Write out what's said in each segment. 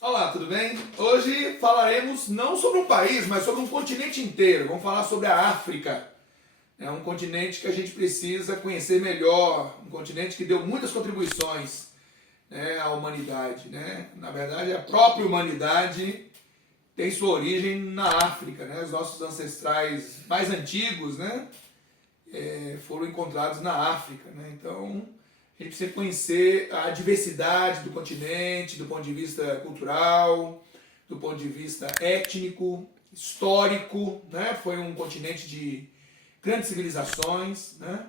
Olá, tudo bem? Hoje falaremos não sobre um país, mas sobre um continente inteiro. Vamos falar sobre a África. É um continente que a gente precisa conhecer melhor, um continente que deu muitas contribuições, né, à humanidade, né? Na verdade, a própria humanidade tem sua origem na África, né? Os nossos ancestrais mais antigos, né, foram encontrados na África, né? Então, a gente precisa conhecer a diversidade do continente, do ponto de vista cultural, do ponto de vista étnico, histórico, né? Foi um continente de grandes civilizações, né?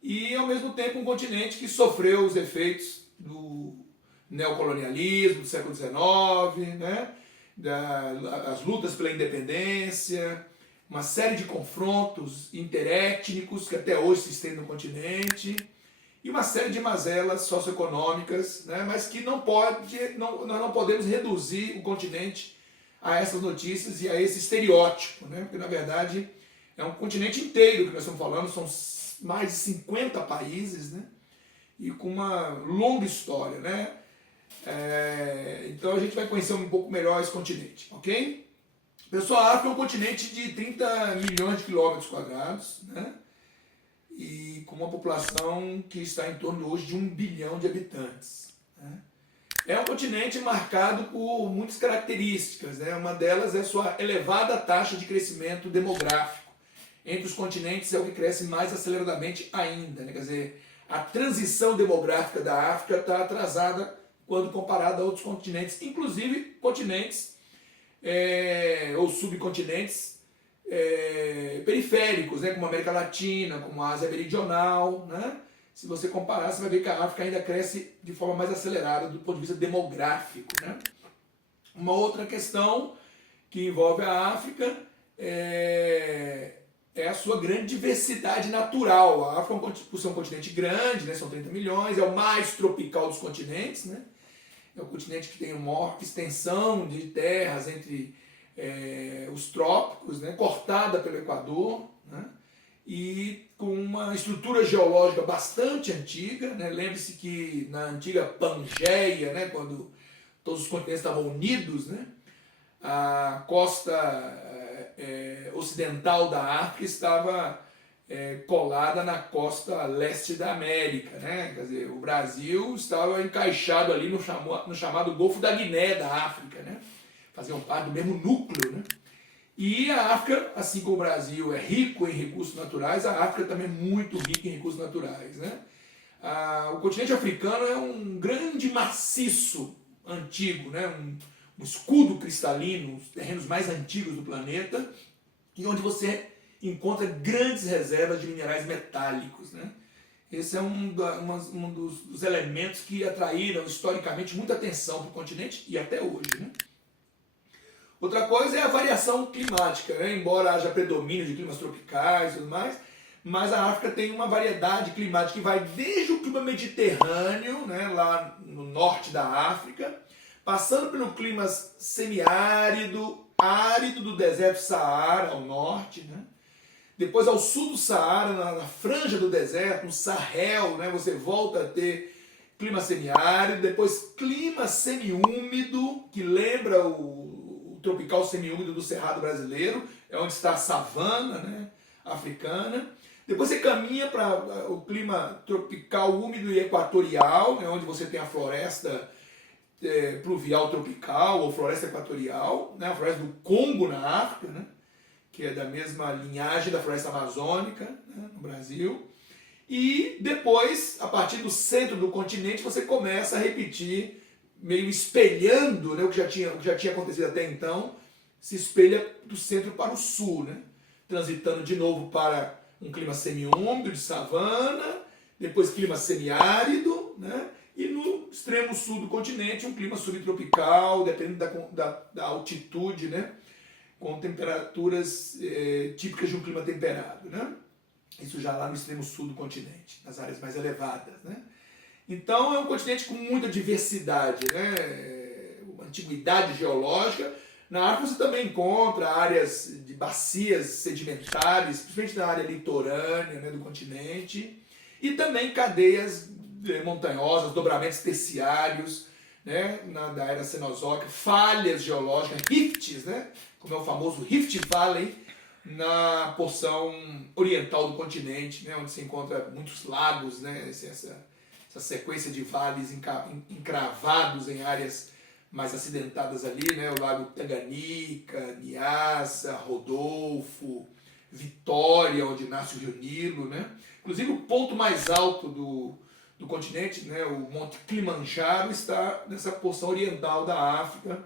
E ao mesmo tempo um continente que sofreu os efeitos do neocolonialismo do século XIX, né? As lutas pela independência, uma série de confrontos interétnicos que até hoje se estendem no continente e uma série de mazelas socioeconômicas, né, mas que nós não podemos reduzir o continente a essas notícias e a esse estereótipo, né, porque na verdade é um continente inteiro que nós estamos falando, são mais de 50 países, né, e com uma longa história, né. Então a gente vai conhecer um pouco melhor esse continente, ok? Pessoal, a África é um continente de 30 milhões de quilômetros quadrados, né? E com uma população que está em torno hoje de 1 bilhão de habitantes, né? É um continente marcado por muitas características, né? Uma delas é a sua elevada taxa de crescimento demográfico. Entre os continentes é o que cresce mais aceleradamente ainda, né? Quer dizer, a transição demográfica da África está atrasada quando comparada a outros continentes, inclusive continentes ou subcontinentes periféricos, né, como a América Latina, como a Ásia Meridional, né? Se você comparar, você vai ver que a África ainda cresce de forma mais acelerada do ponto de vista demográfico, né? Uma outra questão que envolve a África é a sua grande diversidade natural. A África, por ser um continente grande, né, são 30 milhões, é o mais tropical dos continentes, né? É o continente que tem uma maior extensão de terras entre os trópicos, né, cortada pelo Equador, né, e com uma estrutura geológica bastante antiga, né. Lembre-se que na antiga Pangeia, né, quando todos os continentes estavam unidos, né, a costa ocidental da África estava colada na costa leste da América, né? Quer dizer, o Brasil estava encaixado ali no chamado Golfo da Guiné da África, né? Faziam parte do mesmo núcleo, né? E a África, assim como o Brasil é rico em recursos naturais, a África também é muito rica em recursos naturais, né? O continente africano é um grande maciço antigo, né? Um escudo cristalino, os terrenos mais antigos do planeta, e onde você encontra grandes reservas de minerais metálicos, né? Esse é um dos elementos que atraíram historicamente muita atenção para o continente e até hoje, né? Outra coisa é a variação climática, né? Embora haja predomínio de climas tropicais e tudo mais, mas a África tem uma variedade climática que vai desde o clima mediterrâneo, né, lá no norte da África, passando pelo clima semiárido, árido do deserto Saara ao norte, né? Depois ao sul do Saara, na franja do deserto, no Sahel, né, você volta a ter clima semiárido, depois clima semiúmido, que lembra o tropical semiúmido do Cerrado brasileiro, é onde está a savana, né, africana. Depois você caminha para o clima tropical úmido e equatorial, né, onde você tem a floresta pluvial tropical ou floresta equatorial, né, a floresta do Congo na África, né, que é da mesma linhagem da floresta amazônica, né, no Brasil. E depois, a partir do centro do continente, você começa a repetir, meio espelhando, né, o que já tinha acontecido até então, se espelha do centro para o sul, né, transitando de novo para um clima semiúmido de savana, depois clima semiárido, né, e no extremo sul do continente um clima subtropical, dependendo da altitude, né, com temperaturas típicas de um clima temperado, né? Isso já lá no extremo sul do continente, nas áreas mais elevadas, né? Então é um continente com muita diversidade, né? Uma antiguidade geológica. Na África você também encontra áreas de bacias sedimentares, principalmente na área litorânea, né, do continente, e também cadeias montanhosas, dobramentos terciários, né, da era Cenozoica, falhas geológicas, rifts, né, como é o famoso Rift Valley, na porção oriental do continente, né, onde se encontra muitos lagos, né, essa sequência de vales encravados em áreas mais acidentadas ali, né, o lago Tanganica, Niassa, Rodolfo, Vitória, onde nasce o Rio Nilo, né? Inclusive o ponto mais alto do continente, né, o Monte Kilimanjaro, está nessa porção oriental da África,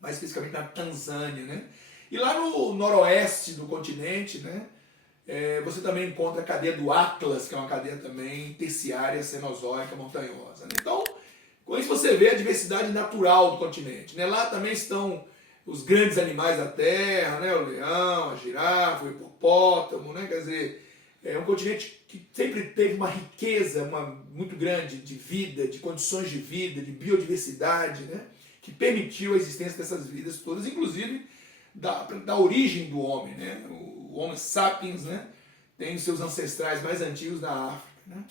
mais especificamente na Tanzânia, né? E lá no noroeste do continente, né, você também encontra a cadeia do Atlas, que é uma cadeia também terciária, cenozoica, montanhosa, né? Então, com isso você vê a diversidade natural do continente, né? Lá também estão os grandes animais da terra, né? O leão, a girafa, o hipopótamo, né? Quer dizer, é um continente que sempre teve uma riqueza muito grande de vida, de condições de vida, de biodiversidade, né? Que permitiu a existência dessas vidas todas, inclusive da origem do homem, né? O Homo sapiens, né, tem seus ancestrais mais antigos na África, né?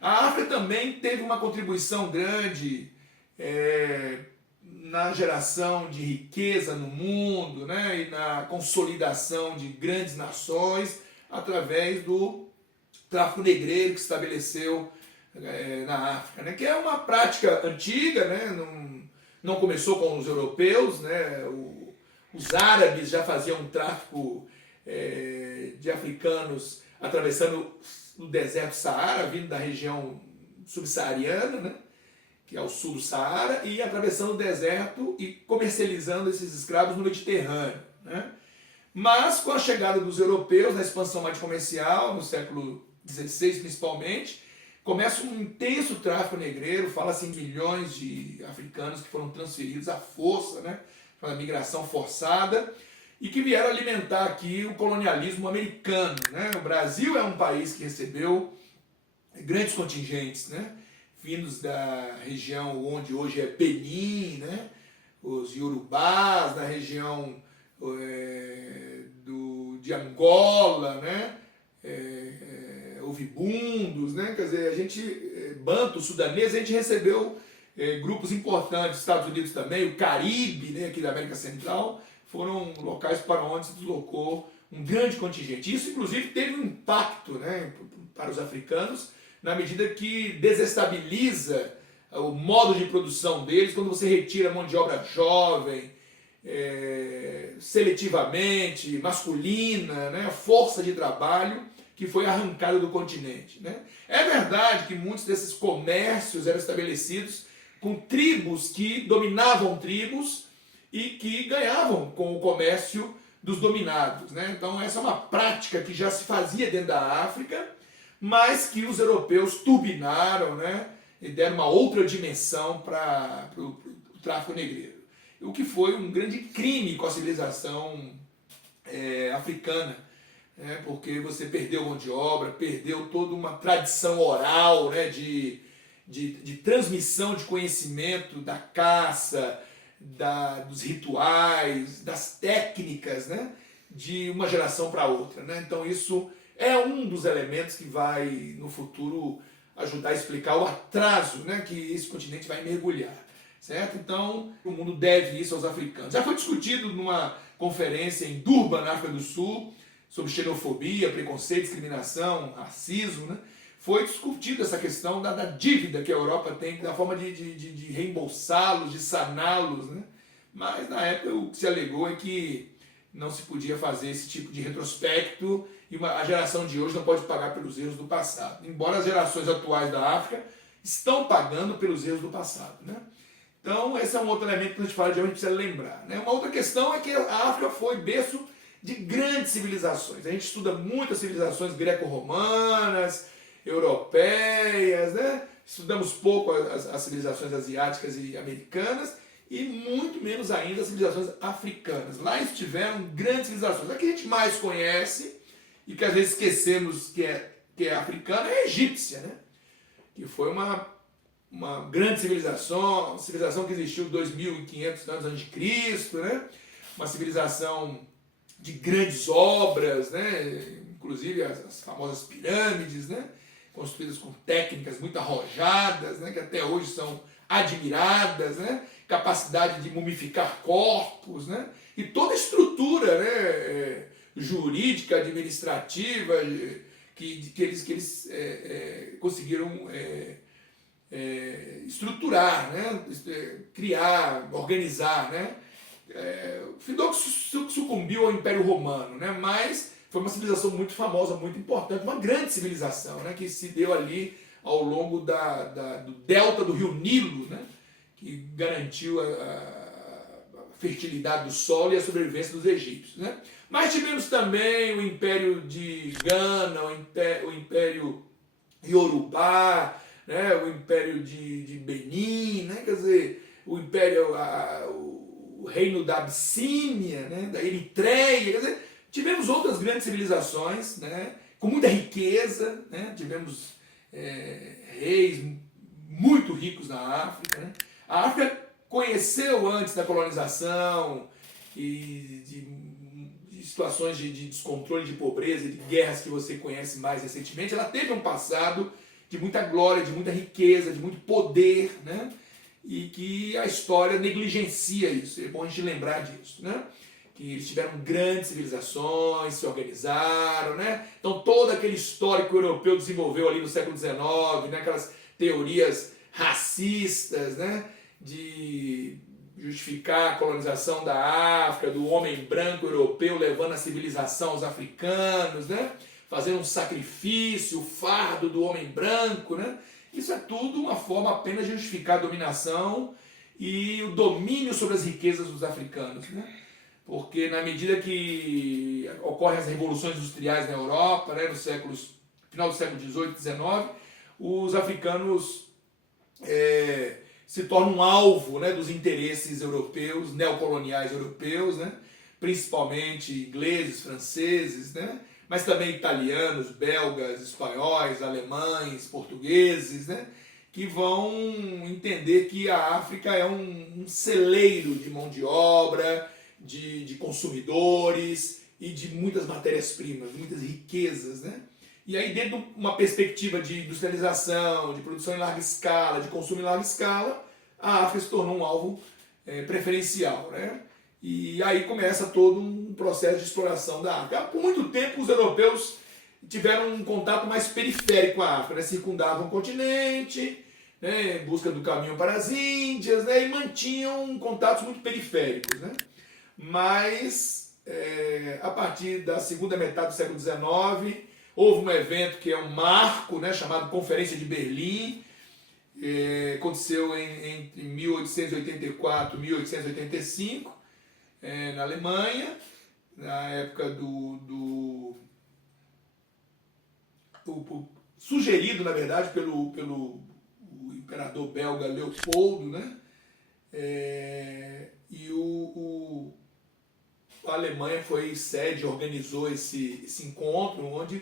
A África também teve uma contribuição grande na geração de riqueza no mundo, né, e na consolidação de grandes nações através do tráfico negreiro que se estabeleceu na África, né, que é uma prática antiga, né, não começou com os europeus, né, os árabes já faziam um tráfico de africanos atravessando o deserto Saara, vindo da região subsaariana, né, que é o sul do Saara, e atravessando o deserto e comercializando esses escravos no Mediterrâneo, né? Mas com a chegada dos europeus, na expansão mais comercial, no século XVI principalmente, começa um intenso tráfico negreiro, fala-se em milhões de africanos que foram transferidos à força, né, pela migração forçada, e que vieram alimentar aqui o colonialismo americano, né? O Brasil é um país que recebeu grandes contingentes, né, vindos da região onde hoje é Benin, né, os Iorubás, da região de Angola, né, ovibundos, né, quer dizer, a gente, banto, sudanês, a gente recebeu grupos importantes, Estados Unidos também, o Caribe, né, aqui da América Central, foram locais para onde se deslocou um grande contingente. Isso, inclusive, teve um impacto, né, para os africanos, na medida que desestabiliza o modo de produção deles, quando você retira a mão de obra jovem, seletivamente, masculina, né, força de trabalho que foi arrancada do continente, né? É verdade que muitos desses comércios eram estabelecidos com tribos que dominavam tribos e que ganhavam com o comércio dos dominados, né? Então essa é uma prática que já se fazia dentro da África, mas que os europeus turbinaram, né, e deram uma outra dimensão para o tráfico negreiro. O que foi um grande crime com a civilização africana, né, porque você perdeu mão de obra, perdeu toda uma tradição oral, né, de transmissão de conhecimento da caça, dos rituais, das técnicas, né, de uma geração para outra, né? Então isso é um dos elementos que vai, no futuro, ajudar a explicar o atraso, né, que esse continente vai mergulhar, certo? Então, o mundo deve isso aos africanos. Já foi discutido numa conferência em Durban, na África do Sul, sobre xenofobia, preconceito, discriminação, racismo, né? Foi discutida essa questão da dívida que a Europa tem, da forma de reembolsá-los, de saná-los, né? Mas, na época, o que se alegou é que não se podia fazer esse tipo de retrospecto e a geração de hoje não pode pagar pelos erros do passado. Embora as gerações atuais da África estão pagando pelos erros do passado, né? Então, esse é um outro elemento que a gente fala de hoje, a gente precisa lembrar, né? Uma outra questão é que a África foi berço de grandes civilizações. A gente estuda muitas civilizações greco-romanas, europeias, né? Estudamos pouco as civilizações asiáticas e americanas, e muito menos ainda as civilizações africanas. Lá estiveram grandes civilizações. A que a gente mais conhece, e que às vezes esquecemos que é africana, é a egípcia, né? Que foi uma grande civilização que existiu 2.500 anos antes de Cristo, né? Uma civilização de grandes obras, né? Inclusive as famosas pirâmides, né? Construídas com técnicas muito arrojadas, né? Que até hoje são admiradas, né? Capacidade de mumificar corpos, né? E toda a estrutura, né? Jurídica, administrativa, que eles conseguiram estruturar, né? Criar, organizar, né? Fidalgo sucumbiu ao Império Romano, né? Mas foi uma civilização muito famosa, muito importante, uma grande civilização, né? Que se deu ali ao longo do delta do rio Nilo, né? Que garantiu a fertilidade do solo e a sobrevivência dos egípcios, né? Mas tivemos também o Império de Gana, o Império Yorubá, né? O Império de Benin, né? Quer dizer, o Império, o Reino da Abissínia, né? Da Eritreia, quer dizer, tivemos outras grandes civilizações, né? Com muita riqueza, né? Tivemos reis muito ricos na África, né? A África conheceu antes da colonização e de situações de descontrole, de pobreza, de guerras que você conhece mais recentemente. Ela teve um passado de muita glória, de muita riqueza, de muito poder, né? E que a história negligencia isso. É bom a gente lembrar disso, né? Que eles tiveram grandes civilizações, se organizaram, né? Então todo aquele histórico europeu desenvolveu ali no século XIX, né? Aquelas teorias racistas, né? De justificar a colonização da África, do homem branco europeu levando a civilização aos africanos, né? Fazendo um sacrifício, o fardo do homem branco, né? Isso é tudo uma forma apenas de justificar a dominação e o domínio sobre as riquezas dos africanos, né? Porque na medida que ocorrem as revoluções industriais na Europa, né, final do século XVIII, XIX, os africanos se tornam um alvo, né, dos interesses europeus, neocoloniais europeus, né, principalmente ingleses, franceses, né, mas também italianos, belgas, espanhóis, alemães, portugueses, né, que vão entender que a África é um celeiro de mão de obra, de consumidores e de muitas matérias-primas, muitas riquezas, né? E aí, dentro de uma perspectiva de industrialização, de produção em larga escala, de consumo em larga escala, a África se tornou um alvo preferencial, né? E aí começa todo um processo de exploração da África. Por muito tempo, os europeus tiveram um contato mais periférico com a África, né? Circundavam o continente, né? Em busca do caminho para as Índias, né? E mantinham contatos muito periféricos, né? Mas, a partir da segunda metade do século XIX, houve um evento que é um marco, né, chamado Conferência de Berlim, aconteceu entre 1884 e 1885, na Alemanha, na época sugerido, na verdade, pelo imperador belga Leopoldo, né? E a Alemanha foi sede, organizou esse encontro, onde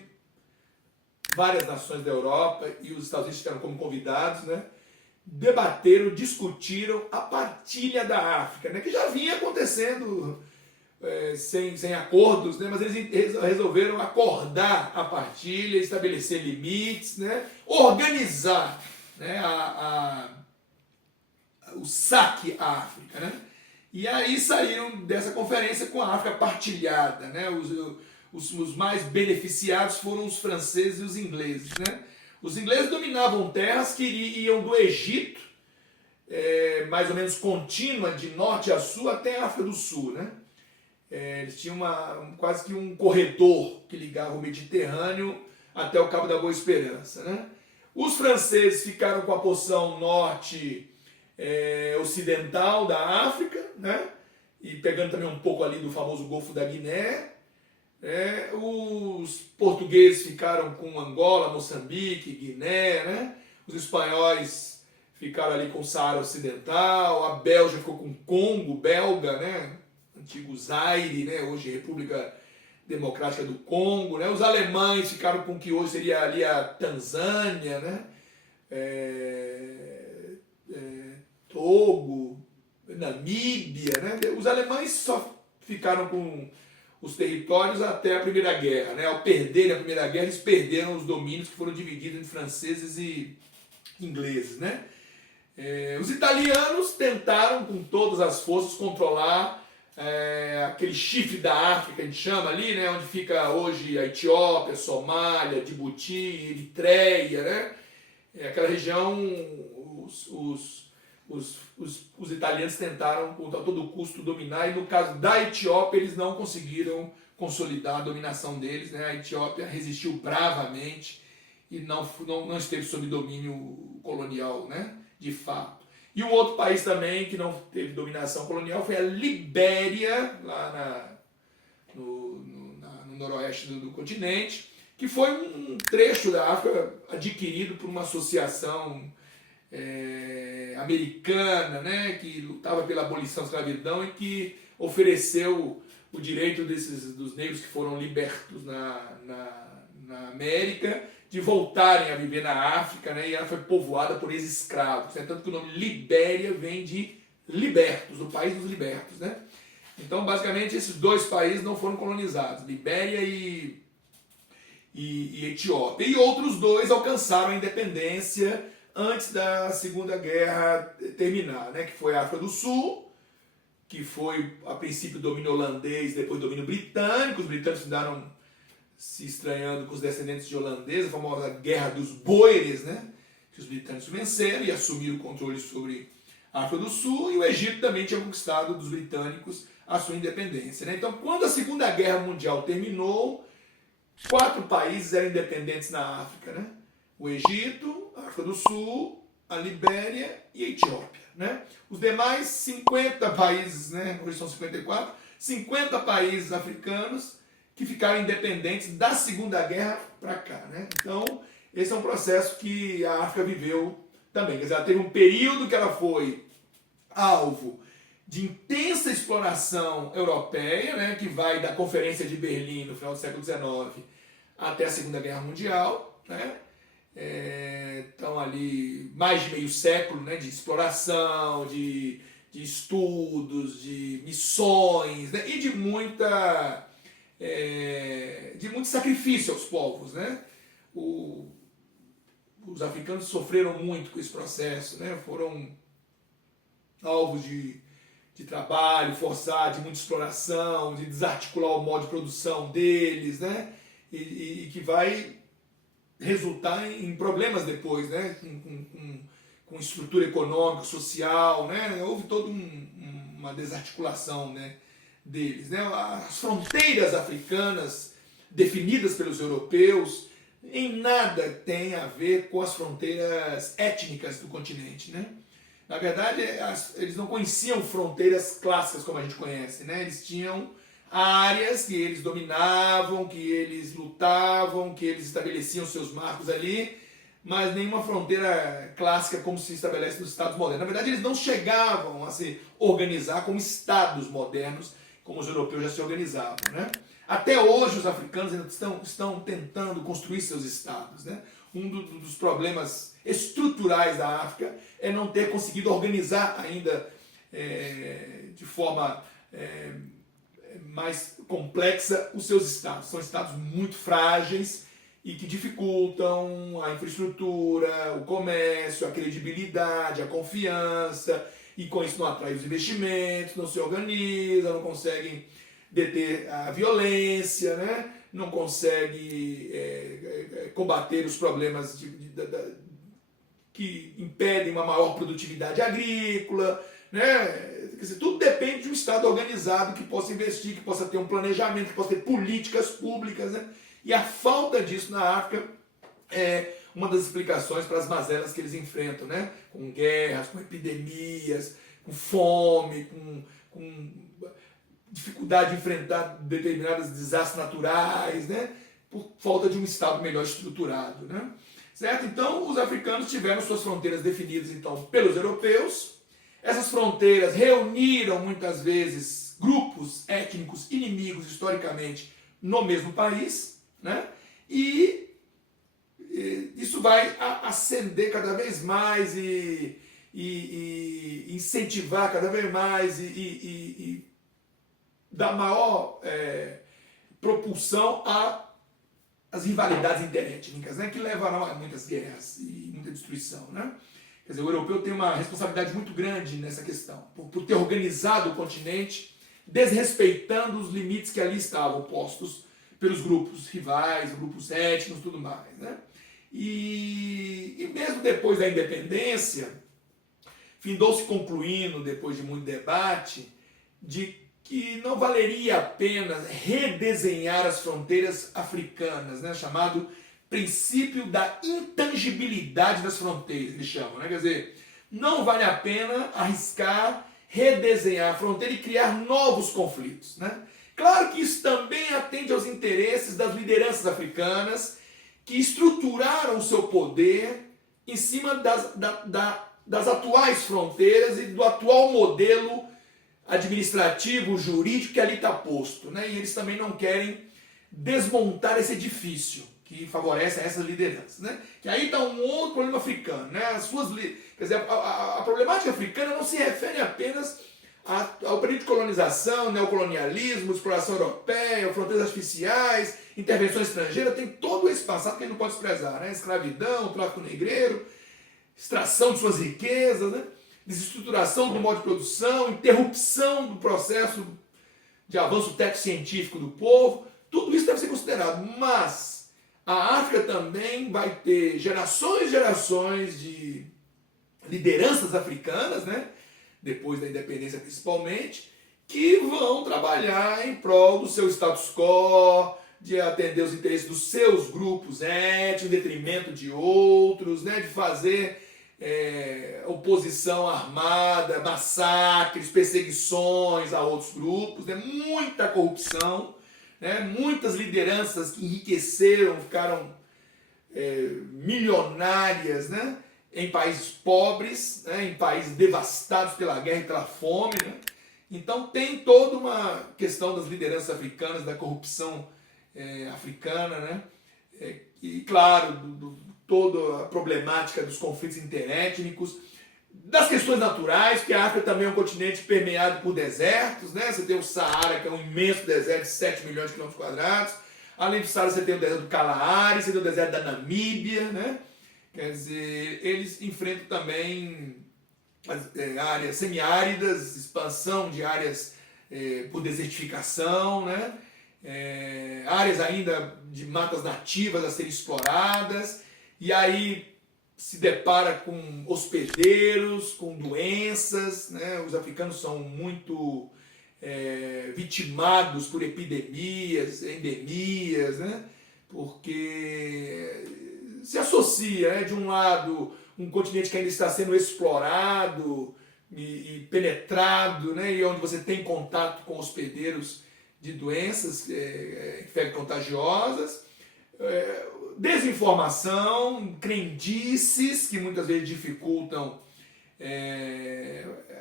várias nações da Europa e os Estados Unidos ficaram como convidados, né? Debateram, discutiram a partilha da África, né? Que já vinha acontecendo sem acordos, né? Mas eles resolveram acordar a partilha, estabelecer limites, né? Organizar, né? O saque à África, né? E aí saíram dessa conferência com a África partilhada, né? Os mais beneficiados foram os franceses e os ingleses, né? Os ingleses dominavam terras que iam do Egito, mais ou menos contínua, de norte a sul, até a África do Sul, né? Eles tinham quase que um corredor que ligava o Mediterrâneo até o Cabo da Boa Esperança, né? Os franceses ficaram com a porção norte ocidental da África, né? E pegando também um pouco ali do famoso Golfo da Guiné. Os portugueses ficaram com Angola, Moçambique, Guiné, né? Os espanhóis ficaram ali com o Saara Ocidental, a Bélgica ficou com Congo belga, né? Antigo Zaire, né? Hoje República Democrática do Congo, né? Os alemães ficaram com o que hoje seria ali a Tanzânia, né? Togo, Namíbia, né? Os alemães só ficaram com os territórios até a Primeira Guerra, né? Ao perderem a Primeira Guerra, eles perderam os domínios que foram divididos entre franceses e ingleses, né? Os italianos tentaram com todas as forças controlar aquele chifre da África que a gente chama ali, né, onde fica hoje a Etiópia, Somália, Djibouti, Eritreia, né? Aquela região, os italianos tentaram a todo custo dominar, e no caso da Etiópia eles não conseguiram consolidar a dominação deles, né? A Etiópia resistiu bravamente e não esteve sob domínio colonial, né? De fato. E um outro país também que não teve dominação colonial foi a Libéria, lá no noroeste do continente, que foi um trecho da África adquirido por uma associação americana, né, que lutava pela abolição da escravidão e que ofereceu o direito dos negros que foram libertos na América de voltarem a viver na África, né, e ela foi povoada por ex-escravos, né, tanto que o nome Libéria vem de libertos, do país dos libertos, né? Então, basicamente, esses dois países não foram colonizados, Libéria e Etiópia. E outros dois alcançaram a independência antes da Segunda Guerra terminar, né? Que foi a África do Sul, que foi, a princípio, domínio holandês, depois domínio britânico. Os britânicos ficaram se estranhando com os descendentes de holandeses, a famosa Guerra dos Boeres, né? Que os britânicos venceram e assumiram o controle sobre a África do Sul, e o Egito também tinha conquistado dos britânicos a sua independência, né? Então, quando a Segunda Guerra Mundial terminou, 4 países eram independentes na África, né? O Egito, a África do Sul, a Libéria e a Etiópia, né? Os demais 50 países, né? Hoje são 54, 50 países africanos que ficaram independentes da Segunda Guerra para cá, né? Então, esse é um processo que a África viveu também. Quer dizer, ela teve um período que ela foi alvo de intensa exploração europeia, né, que vai da Conferência de Berlim no final do século XIX até a Segunda Guerra Mundial, né? Então ali mais de meio século, né, de exploração, de estudos, de missões, né, e de muito sacrifício aos povos, né? Os africanos sofreram muito com esse processo, né? Foram alvos de trabalho forçado, de muita exploração, de desarticular o modo de produção deles, né? E que vai resultar em problemas depois, né? Com estrutura econômica, social, né? Houve toda uma desarticulação, né, deles, né? As fronteiras africanas definidas pelos europeus em nada tem a ver com as fronteiras étnicas do continente, né? Na verdade, eles não conheciam fronteiras clássicas como a gente conhece, né? Eles tinham áreas que eles dominavam, que eles lutavam, que eles estabeleciam seus marcos ali, mas nenhuma fronteira clássica como se estabelece nos estados modernos. Na verdade, eles não chegavam a se organizar como estados modernos, como os europeus já se organizavam, né? Até hoje os africanos ainda estão tentando construir seus estados, né? Um dos problemas estruturais da África é não ter conseguido organizar ainda de forma mais complexa os seus estados. São estados muito frágeis e que dificultam a infraestrutura, o comércio, a credibilidade, a confiança, e com isso não atraem os investimentos, não se organizam, não conseguem deter a violência, né? Não consegue combater os problemas que impedem uma maior produtividade agrícola, né? Quer dizer, tudo depende de um Estado organizado que possa investir, que possa ter um planejamento, que possa ter políticas públicas, né? E a falta disso na África é uma das explicações para as mazelas que eles enfrentam, né? Com guerras, com epidemias, com fome, com dificuldade de enfrentar determinados desastres naturais, né? Por falta de um Estado melhor estruturado, né? Certo? Então, os africanos tiveram suas fronteiras definidas então pelos europeus. Essas fronteiras reuniram muitas vezes grupos étnicos inimigos historicamente no mesmo país, né? E isso vai ascender cada vez mais e incentivar cada vez mais e dar maior propulsão às rivalidades interétnicas, né? Que levarão a muitas guerras e muita destruição, né? Quer dizer, o europeu tem uma responsabilidade muito grande nessa questão, por ter organizado o continente, desrespeitando os limites que ali estavam postos pelos grupos rivais, grupos étnicos e tudo mais, né? E mesmo depois da independência, findou-se concluindo, depois de muito debate, de que não valeria a pena redesenhar as fronteiras africanas, né? Chamado princípio da intangibilidade das fronteiras, eles chamam, né? Quer dizer, não vale a pena arriscar redesenhar a fronteira e criar novos conflitos, né? Claro que isso também atende aos interesses das lideranças africanas que estruturaram o seu poder em cima das atuais fronteiras e do atual modelo administrativo, jurídico que ali está posto, né? E eles também não querem desmontar esse edifício que favorece essas lideranças, né? Que aí está um outro problema africano, né? Quer dizer, a problemática africana não se refere apenas ao período de colonização, neocolonialismo, exploração europeia, fronteiras artificiais, intervenção estrangeira, tem todo esse passado que a gente não pode desprezar, né? Escravidão, tráfico negreiro, extração de suas riquezas, né? Desestruturação do modo de produção, interrupção do processo de avanço técnico-científico do povo, tudo isso deve ser considerado, mas a África também vai ter gerações e gerações de lideranças africanas, né? Depois da independência principalmente, que vão trabalhar em prol do seu status quo, de atender os interesses dos seus grupos étnicos, em detrimento de outros, né? De fazer oposição armada, massacres, perseguições a outros grupos, né? Muita corrupção, né? Muitas lideranças que enriqueceram, ficaram milionárias, né? Em países pobres, né? Em países devastados pela guerra e pela fome, né? Então tem toda uma questão das lideranças africanas, da corrupção africana, né? E claro, toda a problemática dos conflitos interétnicos, das questões naturais, porque a África também é um continente permeado por desertos, né? Você tem o Saara, que é um imenso deserto de 7 milhões de quilômetros quadrados. Além do Saara, você tem o deserto do Kalahari, você tem o deserto da Namíbia, né? Quer dizer, eles enfrentam também áreas semiáridas, expansão de áreas por desertificação, né? Áreas ainda de matas nativas a serem exploradas, e aí se depara com hospedeiros, com doenças, né? Os africanos são muito vitimados por epidemias, endemias, né? Porque se associa, né? De um lado, um continente que ainda está sendo explorado e penetrado, né? E onde você tem contato com hospedeiros de doenças infecto-contagiosas, desinformação, crendices que muitas vezes dificultam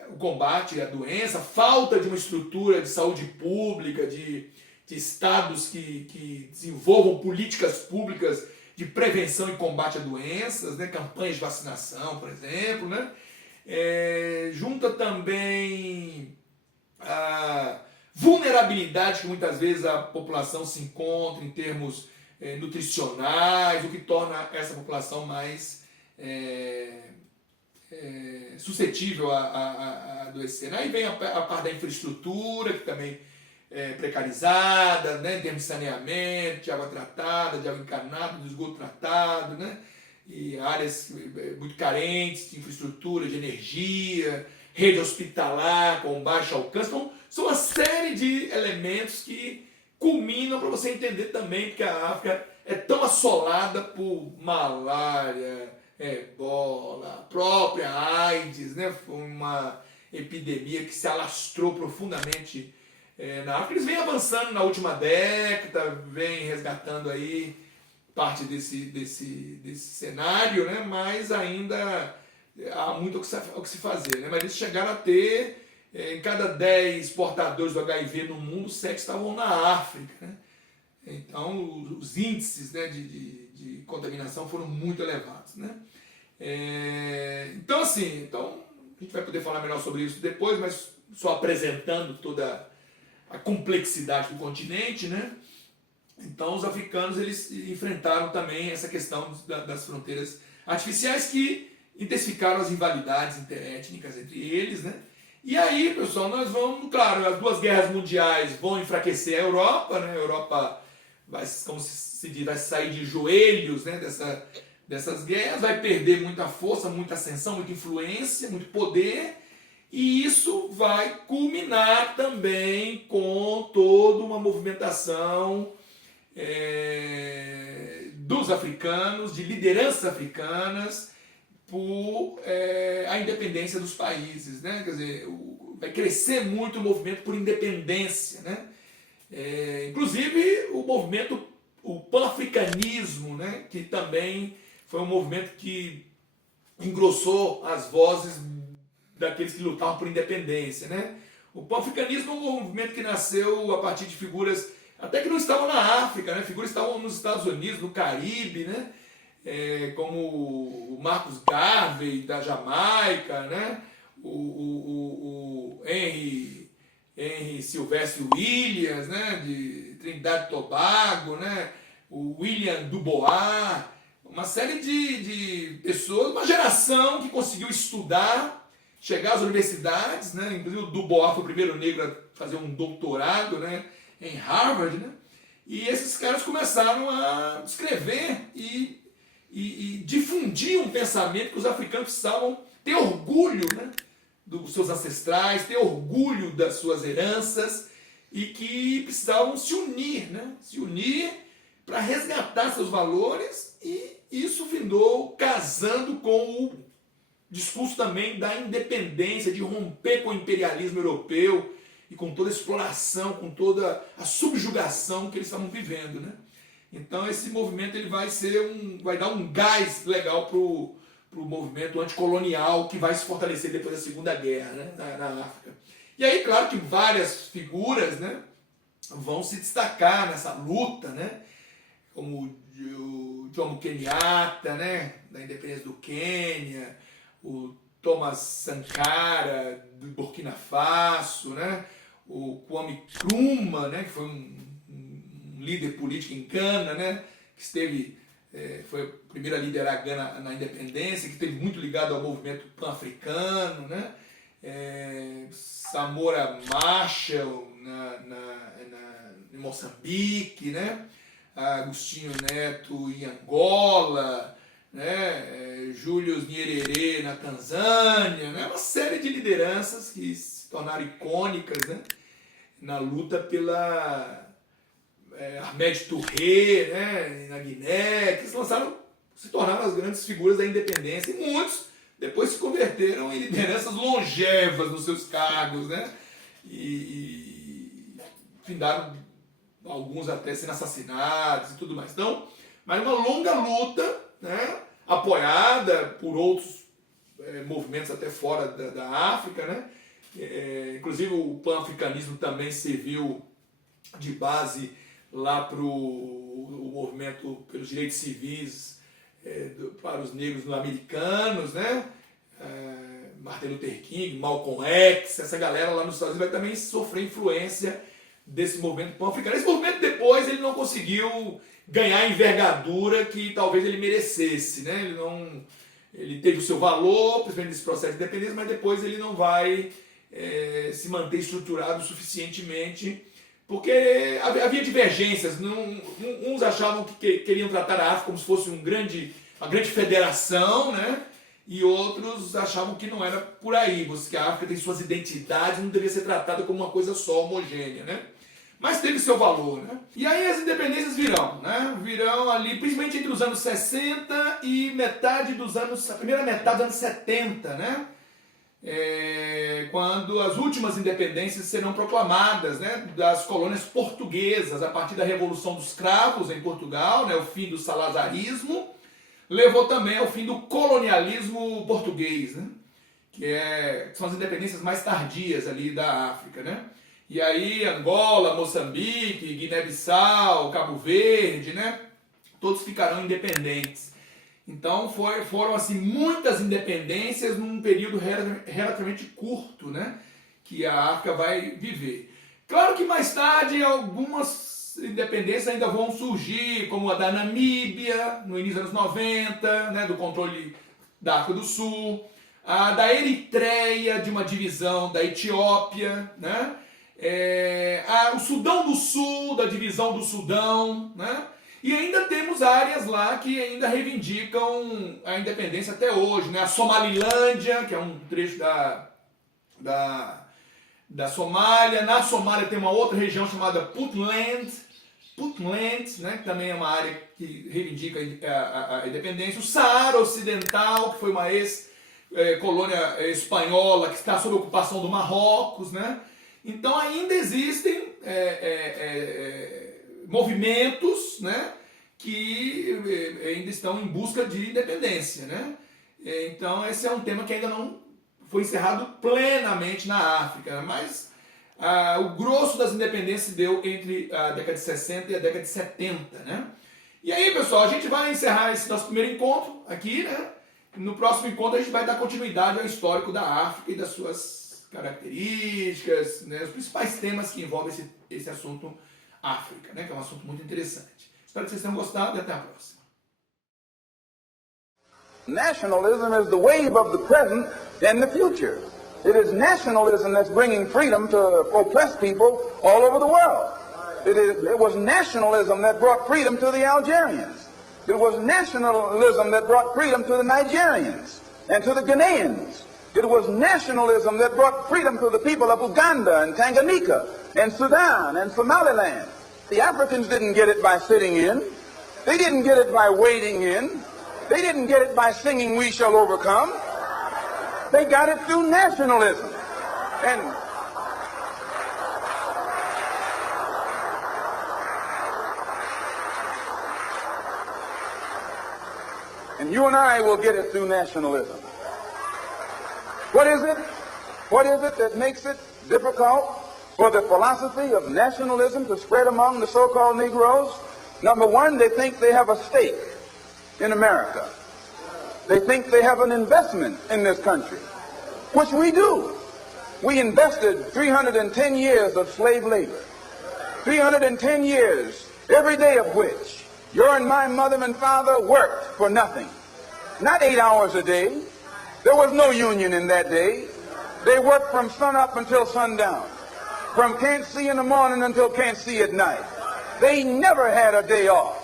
o combate à doença, falta de uma estrutura de saúde pública, de estados que desenvolvam políticas públicas de prevenção e combate a doenças, né? Campanhas de vacinação, por exemplo, né? Junta também a vulnerabilidade que muitas vezes a população se encontra em termos nutricionais, o que torna essa população mais suscetível a adoecer. Aí vem a parte da infraestrutura, que também é precarizada, né, em termos de saneamento, de água tratada, de água encanada, de esgoto tratado, né, e áreas muito carentes de infraestrutura, de energia, rede hospitalar com baixo alcance. Então, são uma série de elementos que culminam para você entender também que a África é tão assolada por malária, ebola, a própria AIDS, né? Foi uma epidemia que se alastrou profundamente na África. Eles vêm avançando na última década, vêm resgatando aí parte desse cenário, né? Mas ainda há muito o que se fazer, né? Mas eles chegaram a ter, em cada 10 portadores do HIV no mundo, 7 estavam na África, né? Então os índices, né, de contaminação foram muito elevados, né? Então assim, a gente vai poder falar melhor sobre isso depois, mas só apresentando toda a complexidade do continente, né? Então os africanos eles enfrentaram também essa questão das fronteiras artificiais que intensificaram as rivalidades interétnicas entre eles, né? E aí, pessoal, nós vamos, claro, as duas guerras mundiais vão enfraquecer a Europa, né? A Europa vai, como se diz, vai sair de joelhos, né, dessas guerras, vai perder muita força, muita ascensão, muita influência, muito poder, e isso vai culminar também com toda uma movimentação dos africanos, de lideranças africanas, por a independência dos países, né? Quer dizer, vai crescer muito o movimento por independência, né? Inclusive o movimento, o pan-africanismo, né? Que também foi um movimento que engrossou as vozes daqueles que lutavam por independência, né? O pan-africanismo é um movimento que nasceu a partir de figuras até que não estavam na África, né? Figuras que estavam nos Estados Unidos, no Caribe, né? Como o Marcus Garvey da Jamaica, né? O Henry Sylvester Williams, né? De Trinidad e Tobago, né? O William Dubois, uma série de pessoas, uma geração que conseguiu estudar, chegar às universidades, né? Inclusive o Dubois foi o primeiro negro a fazer um doutorado, né? Em Harvard, né? E esses caras começaram a escrever e difundir um pensamento que os africanos precisavam ter orgulho, né, dos seus ancestrais, ter orgulho das suas heranças e que precisavam se unir, né, se unir para resgatar seus valores, e isso findou casando com o discurso também da independência, de romper com o imperialismo europeu e com toda a exploração, com toda a subjugação que eles estavam vivendo, né? Então esse movimento ele vai dar um gás legal para o movimento anticolonial que vai se fortalecer depois da Segunda Guerra, né, na África. E aí, claro que várias figuras, né, vão se destacar nessa luta, né, como o Jomo Kenyatta, né, da independência do Quênia, o Thomas Sankara, do Burkina Faso, né, o Kwame Nkrumah, né, que foi um líder político em Gana, né, que foi o primeiro a liderar a Gana na independência, que esteve muito ligado ao movimento pan-africano, né, Samora Machel em Moçambique, né, Agostinho Neto em Angola, né, Julius Nyerere na Tanzânia, né, uma série de lideranças que se tornaram icônicas, né, na luta pela Ahmed Touré, né, na Guiné, que se tornaram as grandes figuras da independência, e muitos depois se converteram em lideranças longevas nos seus cargos, né, e findaram alguns até sendo assassinados e tudo mais. Então, mas uma longa luta, né, apoiada por outros movimentos até fora da África, né, inclusive o pan-africanismo também serviu de base lá para o movimento pelos direitos civis para os negros americanos, né? Martin Luther King, Malcolm X, essa galera lá nos Estados Unidos vai também sofrer influência desse movimento pan-africano. Esse movimento depois ele não conseguiu ganhar a envergadura que talvez ele merecesse, né? Ele teve o seu valor, principalmente nesse processo de independência, mas depois ele não vai se manter estruturado suficientemente, porque havia divergências. Uns achavam que queriam tratar a África como se fosse uma grande federação, né? E outros achavam que não era por aí, que a África tem suas identidades, não deveria ser tratada como uma coisa só homogênea, né? Mas teve seu valor, né? E aí as independências virão, né? Virão ali, principalmente entre os anos 60 e a primeira metade dos anos 70, né? Quando as últimas independências serão proclamadas, né, das colônias portuguesas, a partir da Revolução dos Cravos em Portugal, né, o fim do salazarismo, levou também ao fim do colonialismo português, né, que são as independências mais tardias ali da África, né? E aí Angola, Moçambique, Guiné-Bissau, Cabo Verde, né, todos ficarão independentes. Então foram assim, muitas independências num período relativamente curto, né, que a África vai viver. Claro que mais tarde algumas independências ainda vão surgir, como a da Namíbia, no início dos anos 90, né, do controle da África do Sul, da Eritreia, de uma divisão da Etiópia, né? O Sudão do Sul, da divisão do Sudão, né? E ainda temos áreas lá que ainda reivindicam a independência até hoje, né? A Somalilândia, que é um trecho da Somália. Na Somália tem uma outra região chamada Puntland, né? Que também é uma área que reivindica a independência. O Saara Ocidental, que foi uma ex-colônia espanhola que está sob ocupação do Marrocos, né? Então ainda existem movimentos, né, que ainda estão em busca de independência, né? Então esse é um tema que ainda não foi encerrado plenamente na África, mas o grosso das independências se deu entre a década de 60 e a década de 70, né? E aí, pessoal, a gente vai encerrar esse nosso primeiro encontro aqui, né? No próximo encontro a gente vai dar continuidade ao histórico da África e das suas características, né? Os principais temas que envolvem esse assunto África, né? Que é um assunto muito interessante. Espero que vocês tenham gostado e até a próxima. Nationalism is the wave of the present and the future. It is nationalism that's bringing freedom to oppressed people all over the world. It was nationalism that brought freedom to the Algerians. It was nationalism that brought freedom to the Nigerians and to the Ghanaians. It was nationalism that brought freedom to the people of Uganda and Tanganyika and Sudan and Somaliland. The Africans didn't get it by sitting in. They didn't get it by waiting in. They didn't get it by singing "We Shall Overcome." They got it through nationalism. And you and I will get it through nationalism. What is it? What is it that makes it difficult for the philosophy of nationalism to spread among the so-called Negroes? Number one, they think they have a stake in America. They think they have an investment in this country, which we do. We invested 310 years of slave labor, 310 years, every day of which your and my mother and father worked for nothing. Not 8 hours a day. There was no union in that day. They worked from sun up until sundown, from can't see in the morning until can't see at night. They never had a day off.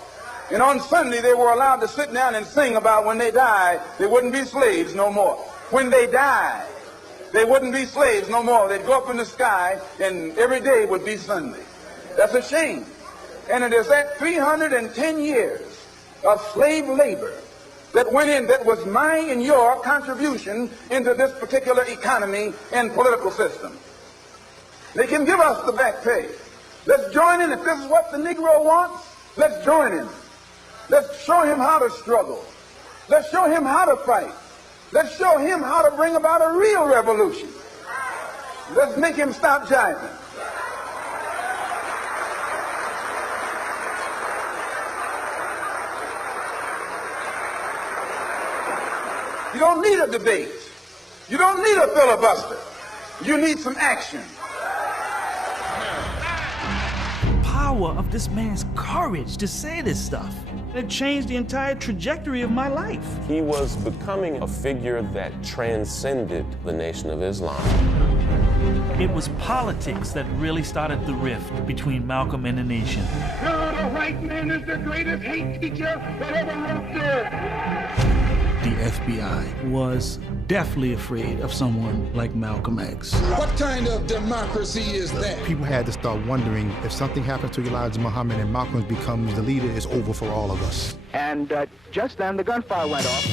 And on Sunday, they were allowed to sit down and sing about when they died, they wouldn't be slaves no more. When they died, they wouldn't be slaves no more. They'd go up in the sky, and every day would be Sunday. That's a shame. And it is that 310 years of slave labor that went in, that was my and your contribution into this particular economy and political system. They can give us the back pay. Let's join in. If this is what the Negro wants, let's join in. Let's show him how to struggle. Let's show him how to fight. Let's show him how to bring about a real revolution. Let's make him stop jiving. You don't need a debate. You don't need a filibuster. You need some action. The power of this man's courage to say this stuff. It changed the entire trajectory of my life. He was becoming a figure that transcended the Nation of Islam. It was politics that really started the rift between Malcolm and the nation. No, the white man is the greatest hate teacher that ever walked the earth. The FBI was deathly afraid of someone like Malcolm X. What kind of democracy is that? People had to start wondering, if something happens to Elijah Muhammad and Malcolm becomes the leader, it's over for all of us. And just then the gunfire went off.